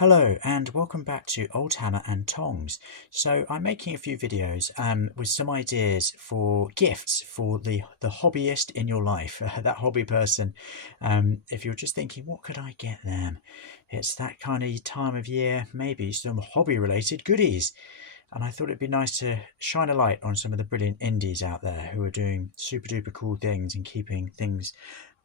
Hello and welcome back to Old Hammer and Tongs. So I'm making a few videos with some ideas for gifts for the hobbyist in your life, that hobby person. If you're just thinking, what could I get them? It's that kind of time of year, maybe some hobby related goodies. And I thought it'd be nice to shine a light on some of the brilliant indies out there who are doing super duper cool things and keeping things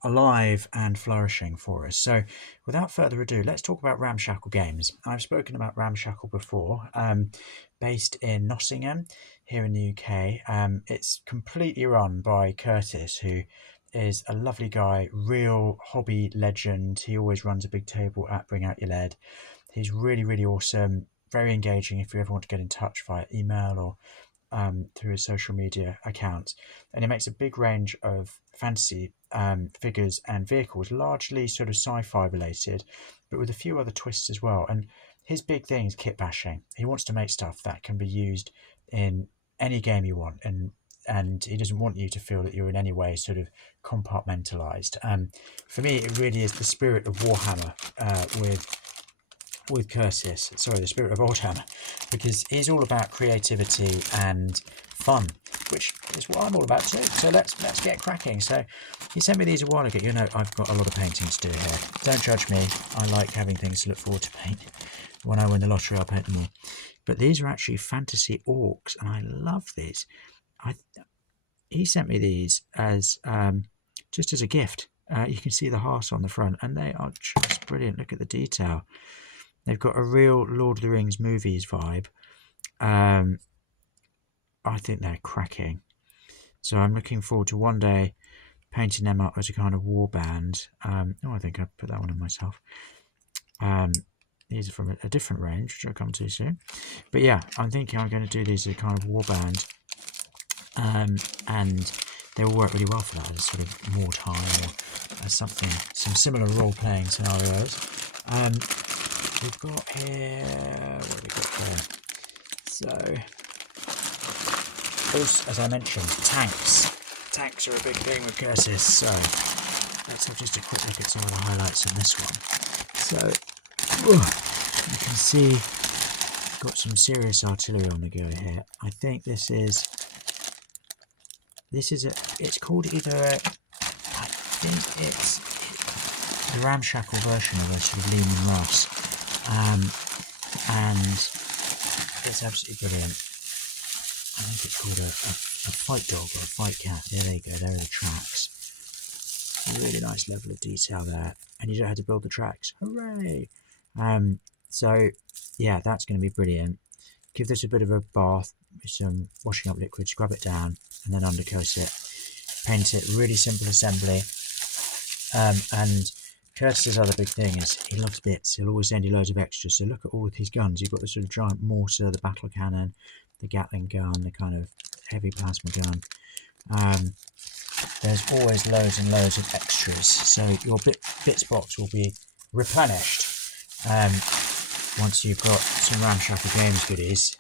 alive and flourishing for us. So without further ado, let's talk about Ramshackle Games. I've spoken about Ramshackle before, based in Nottingham here in the UK. It's completely run by Curtis, who is a lovely guy, real hobby legend. He always runs a big table at Bring Out Your Lead. He's really, really awesome, very engaging if you ever want to get in touch via email or through his social media accounts. And he makes a big range of fantasy figures and vehicles, largely sort of sci-fi related, but with a few other twists as well. And his big thing is kit bashing. He wants to make stuff that can be used in any game you want, and he doesn't want you to feel that you're in any way sort of compartmentalized. For me, it really is the spirit of Warhammer with Curtis, sorry, the spirit of Old Hammer, because he's all about creativity and fun, which is what I'm all about too. So let's get cracking. So he sent me these a while ago. You know, I've got a lot of painting to do here. Don't judge me. I like having things to look forward to paint. When I win the lottery, I'll paint them all. But these are actually fantasy orcs, and I love these. He sent me these as just as a gift. You can see the heart on the front, and they are just brilliant. Look at the detail. They've got a real Lord of the Rings movies vibe. I think they're cracking. So I'm looking forward to one day painting them up as a kind of war band. I think I'd put that one on myself. These are from a different range, which I'll come to soon. But yeah, I'm thinking I'm going to do these as a kind of war band. And they will work really well for that as sort of wartime or as some similar role-playing scenarios. We've got here, what have we got here? So, as I mentioned, tanks. Tanks are a big thing with Curtis, so let's have just a quick look at some of the highlights on this one. So, you can see got some serious artillery on the go here. I think it's called either I think it's the ramshackle version of a sort of Lehman Russ. And it's absolutely brilliant. I think it's called a fight dog or a fight cat. There you go, there are the tracks. Really nice level of detail there. And you don't have to build the tracks. Hooray! So, yeah, that's going to be brilliant. Give this a bit of a bath with some washing up liquid, scrub it down, and then undercoat it. Paint it, really simple assembly. And Curtis's other big thing is he loves bits. He'll always send you loads of extras. So look at all of his guns. You've got the sort of giant mortar, the battle cannon, the Gatling gun, the kind of heavy plasma gun. There's always loads and loads of extras. So your bits box will be replenished once you've got some Ramshackle Games goodies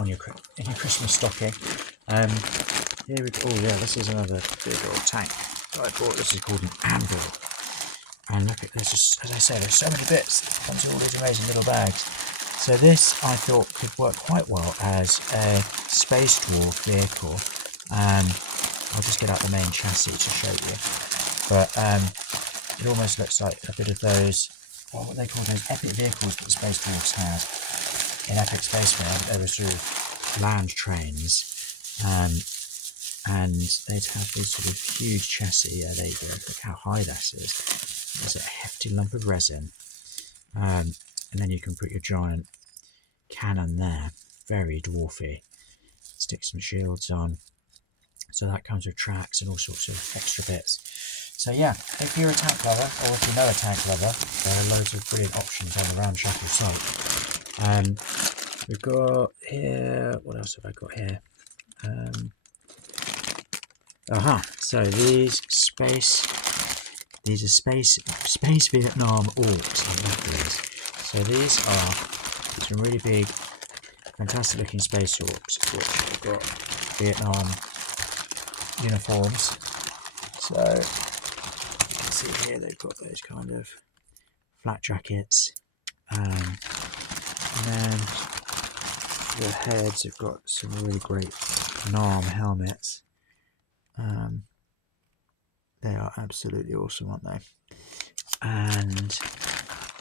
in your Christmas stocking. Here we go. Oh yeah, this is another big old tank that I bought. This is called an anvil. And look at this, as I say, there's so many bits. It comes in all these amazing little bags. So this, I thought, could work quite well as a space dwarf vehicle. I'll just get out the main chassis to show you. But it almost looks like a bit of those, what they call those epic vehicles that the space dwarfs had in Epic Spaceway. They were sort of land trains. And they'd have this sort of huge chassis. Yeah, there you go. Look how high that is. There's a hefty lump of resin. And then you can put your giant cannon there. Very dwarfy. Stick some shields on. So that comes with tracks and all sorts of extra bits. So yeah, if you're a tank lover, or if you know a tank lover, there are loads of brilliant options on the Ramshackle site. We've got here, what else have I got here? So these are space Vietnam orcs. I love these. So these are some really big, fantastic looking space orcs, which have got Vietnam uniforms. So you can see here they've got those kind of flat jackets, And then the heads have got some really great Narm helmets. They are absolutely awesome, aren't they? And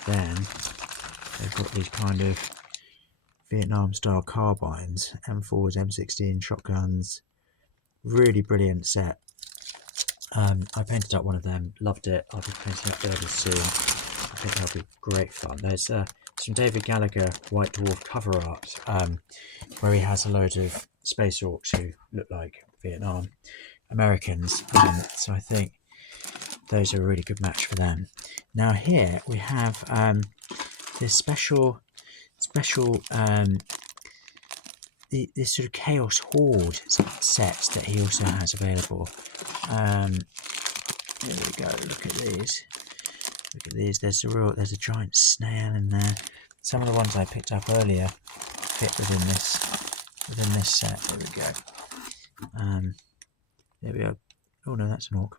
then they've got these kind of Vietnam style carbines, M4s, M16 shotguns. Really brilliant set. I painted up one of them, loved it. I'll be painting up the others soon. I think that'll be great fun. There's some David Gallagher White Dwarf cover art where he has a load of space orcs who look like Vietnam Americans. So I think those are a really good match for them. Now here we have this special this sort of Chaos Horde sets that he also has available. There we go. Look at these. Look at these. There's a giant snail in there. Some of the ones I picked up earlier fit within this set. There we go. There we go. Oh no, that's an orc.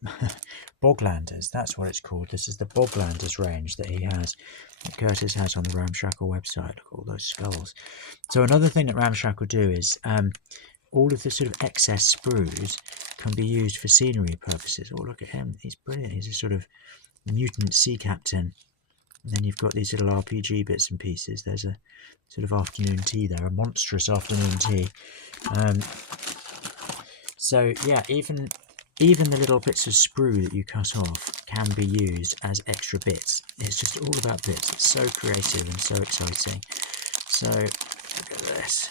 Boglanders, that's what it's called. This is the Boglanders range that he has, that Curtis has on the Ramshackle website. Look at all those skulls. So another thing that Ramshackle do is all of the sort of excess sprues can be used for scenery purposes. Oh, look at him. He's brilliant. He's a sort of mutant sea captain. And then you've got these little RPG bits and pieces. There's a sort of afternoon tea there, a monstrous afternoon tea. So yeah, even the little bits of sprue that you cut off can be used as extra bits. It's just all about bits. It's so creative and so exciting. So look at this.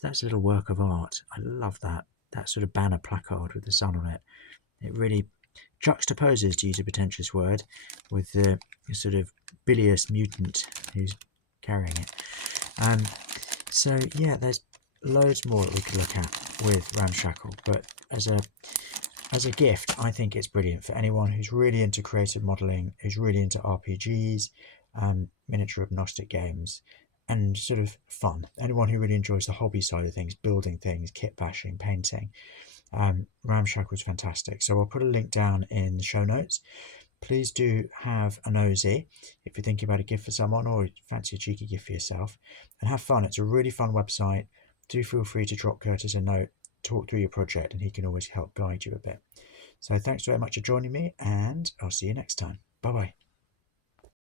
That's a little work of art. I love that sort of banner placard with the sun on it. It really juxtaposes, to use a pretentious word, with the sort of bilious mutant who's carrying it. So yeah, there's loads more that we could look at with Ramshackle, but as a gift, I think it's brilliant for anyone who's really into creative modelling, who's really into RPGs, miniature agnostic games, and sort of fun. Anyone who really enjoys the hobby side of things, building things, kit bashing, painting. Ramshackle is fantastic. So I'll put a link down in the show notes. Please do have a nosy if you're thinking about a gift for someone or fancy a cheeky gift for yourself, and have fun. It's a really fun website. Do feel free to drop Curtis a note, talk through your project, and he can always help guide you a bit. So thanks very much for joining me, and I'll see you next time. Bye bye.